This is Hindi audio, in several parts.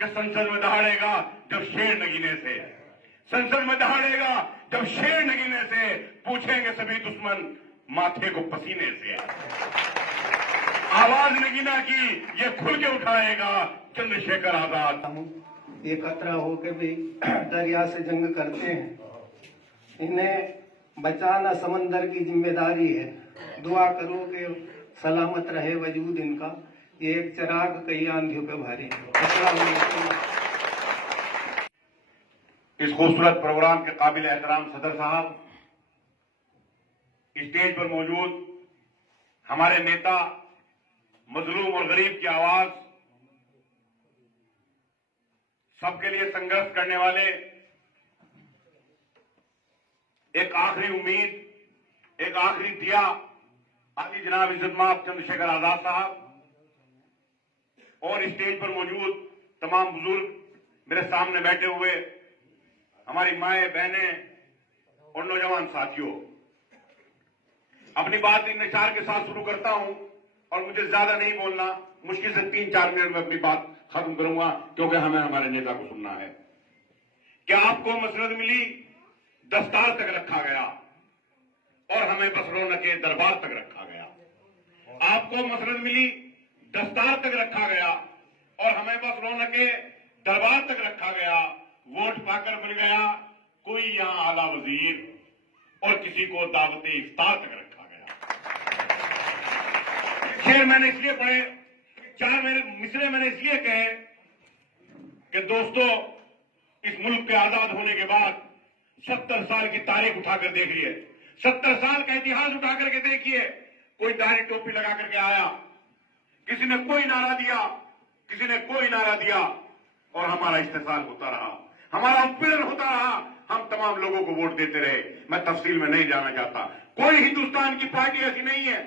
कि संसद में दहाड़ेगा जब शेर नगीने से, संसद में दहाड़ेगा जब शेर नगीने से, पूछेंगे सभी दुश्मन माथे को पसीने से। आवाज नगीना की ये खुल के उठाएगा चंद्रशेखर आजाद। एकत्र होकर भी दरिया से जंग करते हैं, इन्हें बचाना समंदर की जिम्मेदारी है। दुआ करो कि सलामत रहे वजूद इनका, ये एक चिराग कई आंधियों पे भारी। इस खूबसूरत प्रोग्राम के काबिल एहतराम सदर साहब, स्टेज पर मौजूद हमारे नेता, मजलूम और गरीब की आवाज, सबके लिए संघर्ष करने वाले, एक आखिरी उम्मीद, एक आखिरी दिया, आदि जनाब इज्जत-माब चंद्रशेखर आजाद साहब, और स्टेज पर मौजूद तमाम बुजुर्ग, मेरे सामने बैठे हुए हमारी माएं, बहनें और नौजवान साथियों, अपनी बात इन इशार के साथ शुरू करता हूं और मुझे ज्यादा नहीं बोलना, मुश्किल से 3-4 मिनट में अपनी बात खत्म करूंगा, क्योंकि हमें हमारे नेता को सुनना है। क्या आपको मसरत मिली, दस्तार तक रखा गया और हमें बस रौनके दरबार तक रखा गया। आपको मसरत मिली, दस्तार तक रखा गया और हमें बस रौनके दरबार तक रखा गया। वोट पाकर मिल गया कोई यहां आला वजीर और किसी को दावते इफ्तार तक रखा गया। शेर मैंने इसलिए पढ़े, 4 मेरे मिसरे मैंने इसलिए कहे कि दोस्तों, इस मुल्क के आजाद होने के बाद 70 साल की तारीख उठाकर देखिए, 70 साल का इतिहास उठा करके देखिए। कोई दाढ़ी टोपी लगा करके आया, किसी ने कोई नारा दिया, किसी ने कोई नारा दिया और हमारा इस्तेसाल होता रहा, हमारा उत्पीड़न होता रहा, हम तमाम लोगों को वोट देते रहे। मैं तफसील में नहीं जाना चाहता। कोई हिंदुस्तान की पार्टी ऐसी नहीं है,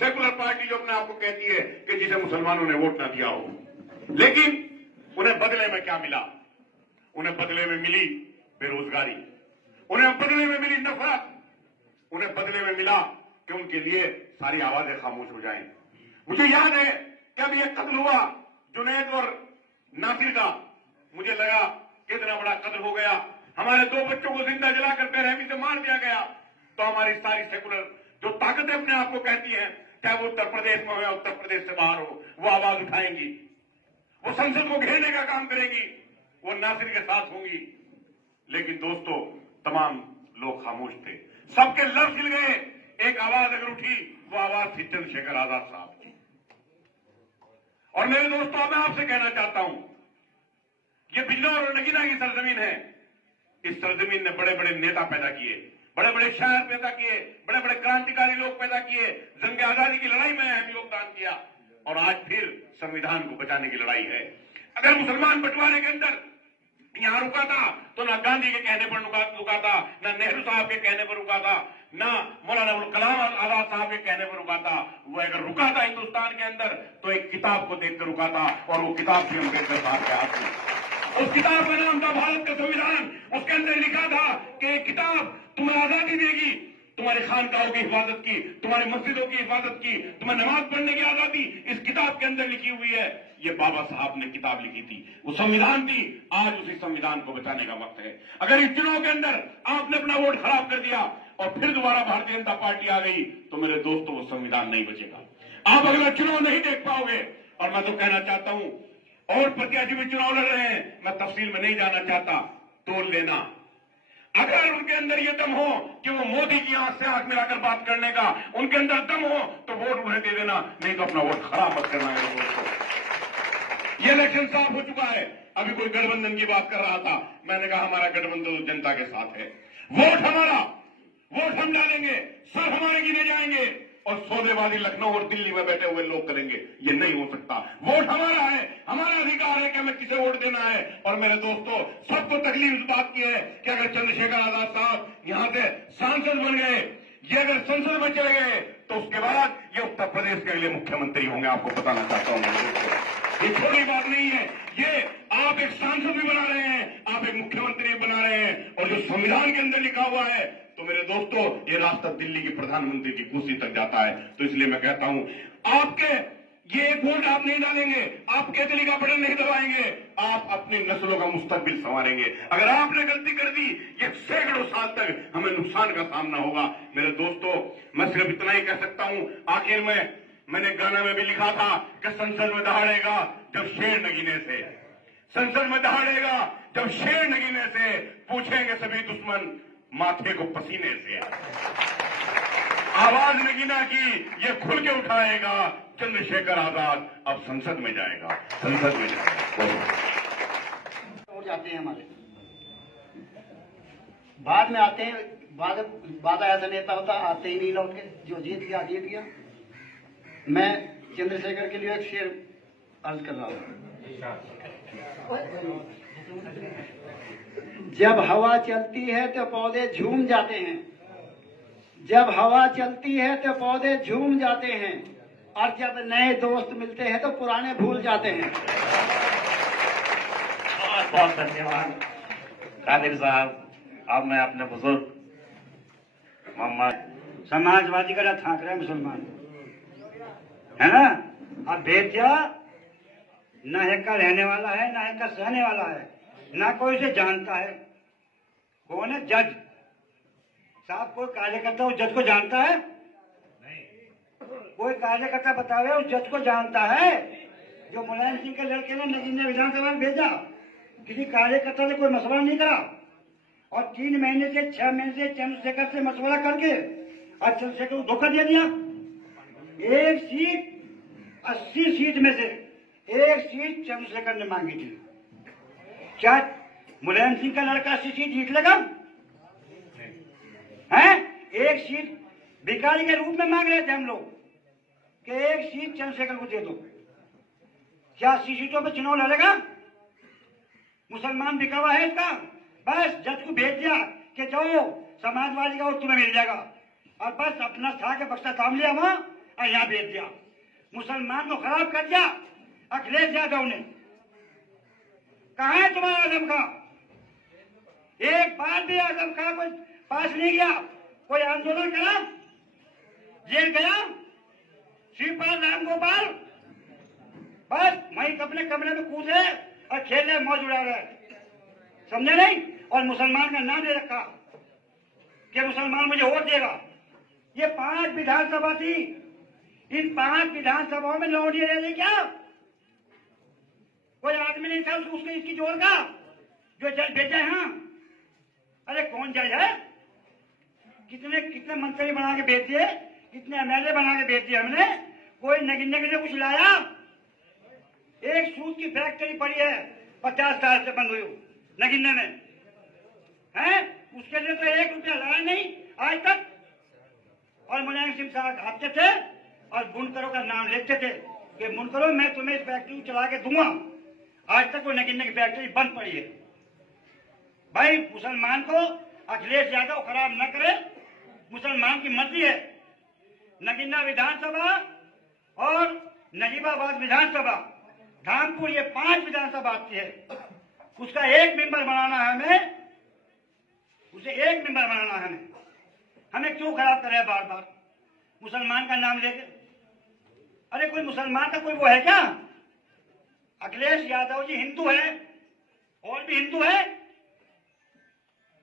सेकुलर पार्टी, जो अपने आप को कहती है कि जिसे मुसलमानों ने वोट ना दिया हो। लेकिन उन्हें बदले में क्या मिला? उन्हें बदले में मिली बेरोजगारी, उन्हें बदले में मिली नफरत, उन्हें बदले में मिला कि उनके लिए सारी आवाजें खामोश हो जाएं। मुझे याद है कि अभी एक कत्ल हुआ जुनैद और नासिर का, मुझे लगा कि इतना बड़ा कत्ल हो गया, हमारे 2 बच्चों को जिंदा जलाकर बेरहमी से मार दिया गया। तो हमारी सारी सेकुलर जो ताकतें अपने आप को कहती हैं, चाहे वो उत्तर प्रदेश में हो या उत्तर प्रदेश से बाहर हो, वो आवाज उठाएंगी, वो संसद को घेरने का काम करेगी, वो नासिर के साथ होंगी। लेकिन दोस्तों, तमाम लोग खामोश थे, सबके लफ्ज हिल गए। एक आवाज अगर उठी, वो आवाज थी चंद्रशेखर आजाद साहब की। और मेरे दोस्तों, मैं आपसे कहना चाहता हूं, ये बिजनौर और नगीना की सरजमीन है। इस सरजमीन ने बड़े बड़े नेता पैदा किए, बड़े बड़े शायर पैदा किए, बड़े बड़े क्रांतिकारी लोग पैदा किए, जंग आजादी की लड़ाई में अहम योगदान किया, और आज फिर संविधान को बचाने की लड़ाई है। अगर मुसलमान बंटवारे के अंदर यहां रुका था तो ना गांधी के कहने पर रुका था, ना नेहरू साहब के कहने पर रुका था, ना मौलाना अबुल कलाम आजाद साहब के कहने पर रुका था। वो अगर रुका था हिंदुस्तान के अंदर तो एक किताब को देखकर रुका था, और वो किताब थी अम्बेडकर साहब के हाथ में। उस किताब का नाम था भारत का संविधान। उसके अंदर लिखा था कि एक किताब तुम्हें आजादी देगी, तुम्हारे खानकाहों की हिफाजत की, तुम्हारी मस्जिदों की हिफाजत की, तुम्हें नमाज पढ़ने की आजादी इस किताब के अंदर लिखी हुई है। ये बाबा साहब ने किताब लिखी थी, वो संविधान थी। आज उसी संविधान को बचाने का वक्त है। अगर इस चुनाव के अंदर आपने अपना वोट खराब कर दिया और फिर दोबारा भारतीय जनता पार्टी आ गई, तो मेरे दोस्तों, वो संविधान नहीं बचेगा। आप अगला चुनाव नहीं देख पाओगे। और मैं तो कहना चाहता हूं, और प्रत्याशी भी चुनाव लड़ रहे हैं, मैं तफसील में नहीं जाना चाहता, तोड़ लेना। अगर उनके अंदर ये दम हो कि वो मोदी की आंख से आंख मिलाकर बात करने का उनके अंदर दम हो, तो वोट उन्हें दे देना, नहीं तो अपना वोट खराब मत करना है दोस्तों। ये इलेक्शन साफ हो चुका है। अभी कोई गठबंधन की बात कर रहा था, मैंने कहा हमारा गठबंधन तो जनता के साथ है। वोट हमारा, वोट हम डालेंगे, सर हमारे गिने जाएंगे, और सौदेबाजी लखनऊ और दिल्ली में बैठे हुए लोग करेंगे। ये नहीं हो सकता। वोट हमारा है, हमारा अधिकार है कि हमें किसे वोट देना है। और मेरे दोस्तों, सबको तकलीफ इस बात की है कि अगर चंद्रशेखर आजाद साहब यहां से सांसद बन गए, ये अगर संसद में चले गए, तो उसके बाद ये उत्तर प्रदेश के अगले मुख्यमंत्री होंगे। आपको बताना चाहता हूं, ये छोटी बात नहीं है। ये आप एक सांसद भी बना रहे हैं, आप एक मुख्यमंत्री भी बना रहे हैं, और जो संविधान के अंदर लिखा हुआ है, तो मेरे दोस्तों, ये रास्ता दिल्ली के प्रधानमंत्री की कुर्सी तक जाता है। तो इसलिए मैं कहता हूं, आपके ये एक वोट आप नहीं डालेंगे, आप केतली का बटन नहीं दबाएंगे, आप अपनी नस्लों का मुस्तकबिल संवारेंगे। अगर आपने गलती कर दी, ये सैकड़ों साल तक हमें नुकसान का सामना होगा। मेरे दोस्तों, मैं सिर्फ इतना ही कह सकता हूं। आखिर में मैंने गाना में भी लिखा था कि संसद में दहाड़ेगा जब शेर नगीने से, संसद में दहाड़ेगा जब शेर नगीने से, पूछेंगे सभी दुश्मन माथे को पसीने से। आवाज नगीना की ये खुल के उठाएगा, चंद्रशेखर आजाद अब संसद में जाएगा, संसद में जाएगा। हो जाते हैं हमारे, बाद में आते हैं, बाद ऐसा नेता होता आते ही नहीं लौट के, जो जीत गया जीत गया। मैं चंद्रशेखर के लिए एक शेर अर्ज कर रहा हूँ। जब हवा चलती है तो पौधे झूम जाते हैं, जब हवा चलती है तो पौधे झूम जाते हैं, और जब नए दोस्त मिलते हैं तो पुराने भूल जाते हैं। बहुत बहुत धन्यवाद कादिर साहब। अब मैं अपने बुजुर्ग मोहम्मद समाजवादी का ठाकरे मुसलमान है ना, अब बेटिया न एक का रहने वाला है, न एक का सहने वाला है, ना कोई उसे जानता है। कौन है? जज साहब। कोई कार्यकर्ता उस जज को जानता है? कोई कार्यकर्ता बता रहे उस जज को जानता है? जो मुलायम सिंह के लड़के ने नगीना विधानसभा में भेजा, किसी कार्यकर्ता ने कोई मशवरा नहीं करा, और 3 महीने से 6 महीने से चंद्रशेखर से मशवरा करके और चंद्रशेखर को धोखा दे दिया। एक सीट 80 सीट में से एक सीट चंद्रशेखर ने मांगी थी। क्या मुलायम सिंह का लड़का 80 सीट जीत लेगा? हैं? एक सीट भिखारी के रूप में मांग रहे थे हम लोग कि एक सीट चंद्रशेखर को दे दो। क्या 80 सीटों पर चुनाव लड़ेगा? मुसलमान बिकावा है इसका। बस जज को भेज दिया कि जाओ समाजवादी का वोट तुम्हें मिल जाएगा, और बस अपना था के बक्सा थाम लिया वहां और यहाँ भेज दिया। मुसलमान को खराब कर दिया अखिलेश यादव ने। कहाँ है तुम्हारा आजम खां? एक बार भी आजम खां को पास नहीं गया, कोई आंदोलन करा, जेल गया, श्रीपाल रामगोपाल बस वहीं अपने कमरे में कूदे और खेल रहे, मौज उड़ा रहे, समझे नहीं? और मुसलमान का नाम दे रखा कि मुसलमान मुझे वोट देगा। ये 5 विधानसभा थी, इन 5 विधानसभाओं में लौंडिया रहे क्या? कोई आदमी नहीं था उसको इसकी जोड़ का जो जज भेजा है। हाँ, अरे कौन जज है? कितने कितने मंत्री बना के भेज दिए, कितने एमएलए बना के भेज दिए हमने। कोई नगीने के लिए कुछ लाया? एक सूत की फैक्ट्री पड़ी है 50 साल से बंद हुई नगीने में, है? उसके लिए तो 1 रुपया लाया नहीं आज तक। और मुलायम सिंह साहब आते थे और बुनकरों का नाम लेते थे कि बुनकरों मैं तुम्हें इस फैक्ट्री चला के दूंगा। आज तक वो नगीने की फैक्ट्री बंद पड़ी है। भाई मुसलमान को अखिलेश यादव खराब न करे, मुसलमान की मर्जी है। नगीना विधानसभा और नजीबाबाद विधानसभा, धामपुर, ये 5 विधानसभा आती है। उसका एक मेंबर बनाना है हमें, उसे एक मेंबर बनाना है हमें। हमें क्यों खराब करे बार बार मुसलमान का नाम लेके? अरे कोई मुसलमान का कोई वो है क्या? अखिलेश यादव जी हिंदू है, और भी हिंदू है।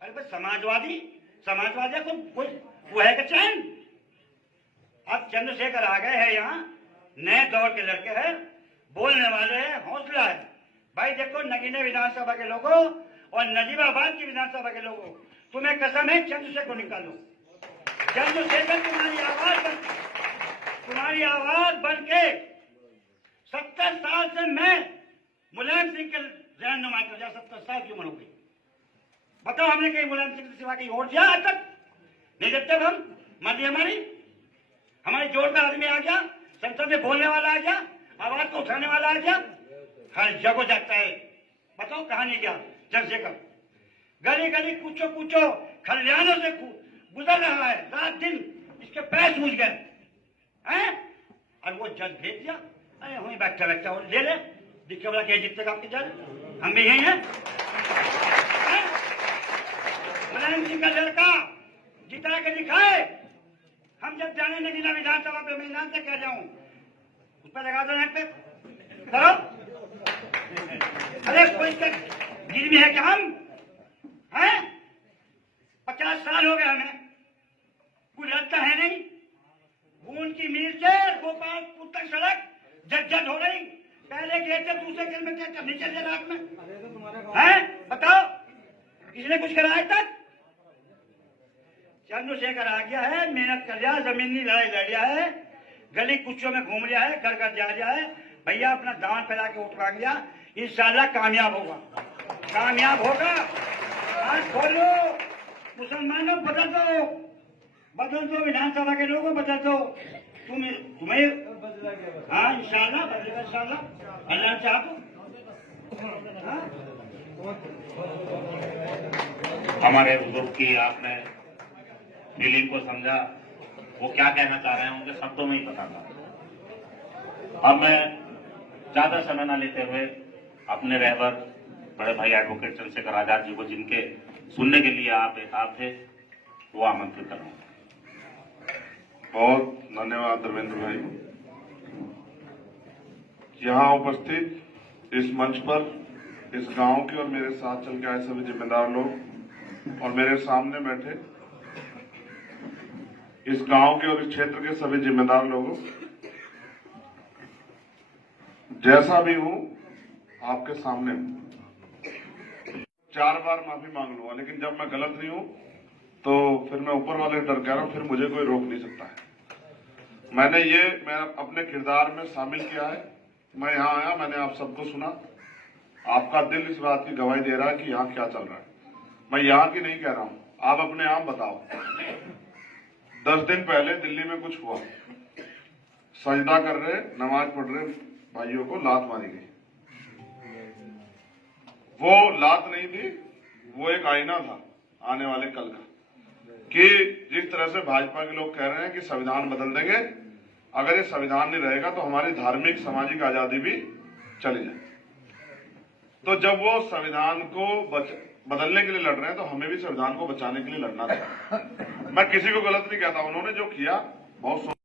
अरे भाई समाजवादी को कोई वो है क्या चैन? अब चंद्रशेखर आ गए हैं यहाँ, नए दौर के लड़के हैं, बोलने वाले हैं, हौसला है। भाई देखो नगीने विधानसभा के लोगों और नजीबाबाद की विधानसभा के लोगों, तुम्हें कसम है चंद्रशेखर को निकालो। चंद्रशेखर तुम्हारी आवाज बन के 70 साल से मैं मुलायम सिंह के जहन नुमा कर जा, 70 साल की उम्र हो गई। बताओ हमने कहीं मुलायम सिंह के सिवा कहीं वोट दिया आज तक? नहीं देते हम, मर्जी हमारी जोड़ का आदमी आ गया, संसद में बोलने वाला आ गया, आवाज को उठाने वाला आ गया, हर जगह जाता है। बताओ कहाँ नहीं गया चंद्रशेखर? गली गली पूछो पूछो, खलियानों से गुजर रहा है, रात दिन इसके पैर सूझ गए हैं। और वो जज भेज दिया, अरे वहीं बैठा बैठा और ले ले, दिखे वाला क्या जीतेगा आपके जज? हम भी यही हैं। मुलायम सिंह का लड़का जिता के दिखाए। हम जब जाने नगीना विधानसभा पे, मैं नाम से कह जाऊं, उस पर लगा दो नाक पे, करो। अरे कोई गिर भी है क्या हम हैं? 50 साल हो गए हमें, कोई लगता है नहीं। खून की मील से गोपालपुर तक सड़क जर्जर हो रही। पहले गेट से दूसरे गेट में क्या करनी चाहिए रात में हैं? बताओ, किसने कुछ करा है तक? चंद्रशेखर आ गया है, मेहनत कर लिया, जमीनी लड़ाई लड़ लिया है, गली कुच्चों में घूम लिया है, घर घर जा लिया है, भैया अपना दांत फैला के वोट मांग लिया। इंशाल्लाह कामयाब होगा, कामयाब होगा। आज खोलो, मुसलमानों बदल दो, विधानसभा के लोगों बदल दो। तुम्हें हाँ इंशाल्लाह बदलेगा, इंशाल्लाह अल्लाह चाहो। हाँ? हमारे बुजुर्ग की आपने फीलिंग को समझा, वो क्या कहना चाह रहे हैं उनके शब्दों में ही पता था। अब मैं ज्यादा समय न लेते हुए अपने रहबर बड़े भाई एडवोकेट चंद्रशेखर आजाद जी को, जिनके सुनने के लिए आप बेताब थे, वो आमंत्रित करूंगा। बहुत धन्यवाद धर्मेंद्र भाई। यहाँ उपस्थित इस मंच पर इस गांव के और मेरे साथ चल के आए सभी जिम्मेदार लोग और मेरे सामने बैठे इस गांव के और इस क्षेत्र के सभी जिम्मेदार लोगों, जैसा भी हूं आपके सामने हूं। 4 बार माफी मांग लूंगा, लेकिन जब मैं गलत नहीं हूं तो फिर मैं ऊपर वाले डर कह रहा हूं, फिर मुझे कोई रोक नहीं सकता है। मैं अपने किरदार में शामिल किया है। मैं यहाँ आया, मैंने आप सबको सुना, आपका दिल इस बात की गवाही दे रहा है कि यहाँ क्या चल रहा है। मैं यहाँ की नहीं कह रहा हूँ, आप अपने आप बताओ। 10 दिन पहले दिल्ली में कुछ हुआ, सजदा कर रहे, नमाज पढ़ रहे भाइयों को लात मारी गई। वो लात नहीं थी, वो एक आईना था आने वाले कल का, कि जिस तरह से भाजपा के लोग कह रहे हैं कि संविधान बदल देंगे, अगर ये संविधान नहीं रहेगा तो हमारी धार्मिक सामाजिक आजादी भी चली जाए। तो जब वो संविधान को बदलने के लिए लड़ रहे हैं तो हमें भी संविधान को बचाने के लिए लड़ना था। मैं किसी को गलत नहीं कहता, उन्होंने जो किया बहुत